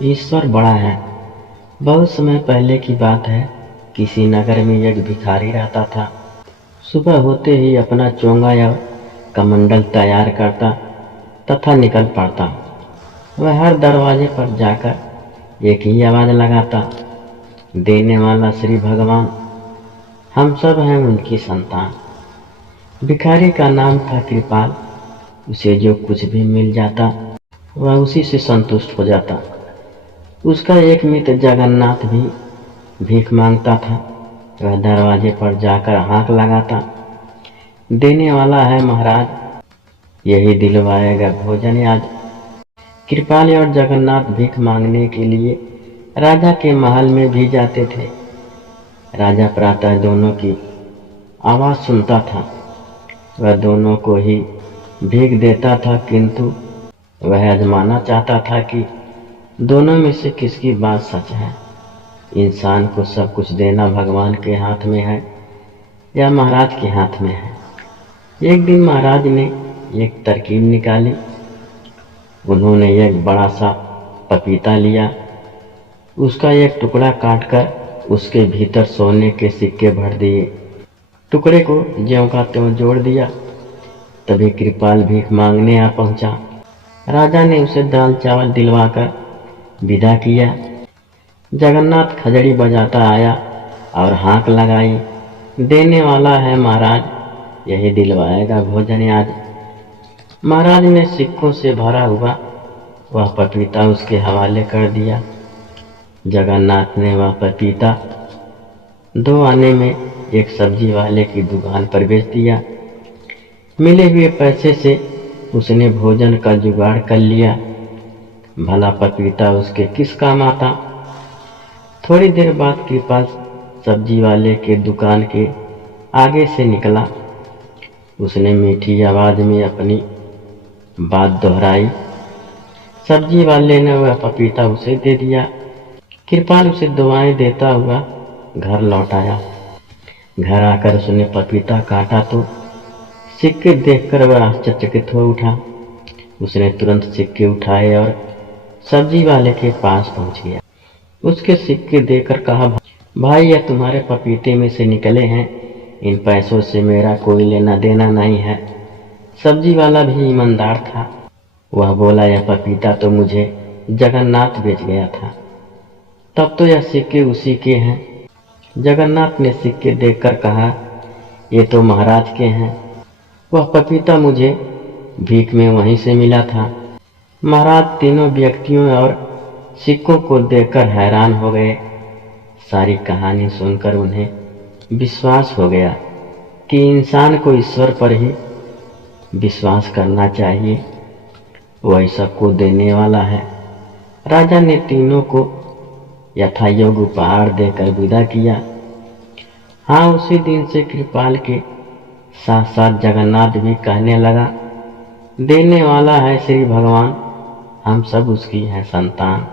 ईश्वर बड़ा है। बहुत समय पहले की बात है। किसी नगर में एक भिखारी रहता था। सुबह होते ही अपना चोंगा या कमंडल तैयार करता तथा निकल पड़ता। वह हर दरवाजे पर जाकर एक ही आवाज लगाता, देने वाला श्री भगवान, हम सब हैं उनकी संतान। भिखारी का नाम था कृपाल। उसे जो कुछ भी मिल जाता वह उसी से संतुष्ट हो जाता। उसका एक मित्र जगन्नाथ भी भीख मांगता था। वह दरवाजे पर जाकर हाथ लगाता, देने वाला है महाराज, यही दिलवाएगा भोजन आज। कृपाल और जगन्नाथ भीख मांगने के लिए राजा के महल में भी जाते थे। राजा प्रातः दोनों की आवाज सुनता था। वह दोनों को ही भीख देता था, किंतु वह आजमाना चाहता था कि दोनों में से किसकी बात सच है। इंसान को सब कुछ देना भगवान के हाथ में है या महाराज के हाथ में है। एक दिन महाराज ने एक तरकीब निकाली। उन्होंने एक बड़ा सा पपीता लिया, उसका एक टुकड़ा काटकर उसके भीतर सोने के सिक्के भर दिए। टुकड़े को ज्यों का त्यों जोड़ दिया। तभी कृपाल भीख मांगने आ पहुंचा। राजा ने उसे दाल चावल दिलवाकर विदा किया। जगन्नाथ खजड़ी बजाता आया और हाँक लगाई, देने वाला है महाराज, यही दिलवाएगा भोजन आज। महाराज ने सिक्कों से भरा हुआ वह पपीता उसके हवाले कर दिया। जगन्नाथ ने वह पपीता 2 आने में एक सब्जी वाले की दुकान पर बेच दिया। मिले हुए पैसे से उसने भोजन का जुगाड़ कर लिया। भला पपीता उसके किस काम आता। थोड़ी देर बाद कृपाल सब्जी वाले के दुकान के आगे से निकला। उसने मीठी आवाज में अपनी बात दोहराई। सब्जी वाले ने वह पपीता उसे दे दिया। कृपाल उसे दुआएं देता हुआ घर लौट आया। घर आकर उसने पपीता काटा तो सिक्के देखकर वह आश्चर्यचकित हो उठा। उसने तुरंत सिक्के उठाए और सब्जी वाले के पास पहुंच गया। उसके सिक्के देकर कहा, भाई यह तुम्हारे पपीते में से निकले हैं, इन पैसों से मेरा कोई लेना देना नहीं है। सब्जी वाला भी ईमानदार था। वह बोला, यह पपीता तो मुझे जगन्नाथ बेच गया था, तब तो यह सिक्के उसी के हैं। जगन्नाथ ने सिक्के देखकर कहा, ये तो महाराज के हैं। वह पपीता मुझे भीख में वहीं से मिला था। महाराज तीनों व्यक्तियों और सिक्कों को देखकर हैरान हो गए। सारी कहानी सुनकर उन्हें विश्वास हो गया कि इंसान को ईश्वर पर ही विश्वास करना चाहिए, वही सबको देने वाला है। राजा ने तीनों को यथायोग्य उपहार देकर विदा किया। हाँ, उसी दिन से कृपाल के साथ साथ जगन्नाथ भी कहने लगा, देने वाला है श्री भगवान, हम सब उसकी हैं संतान।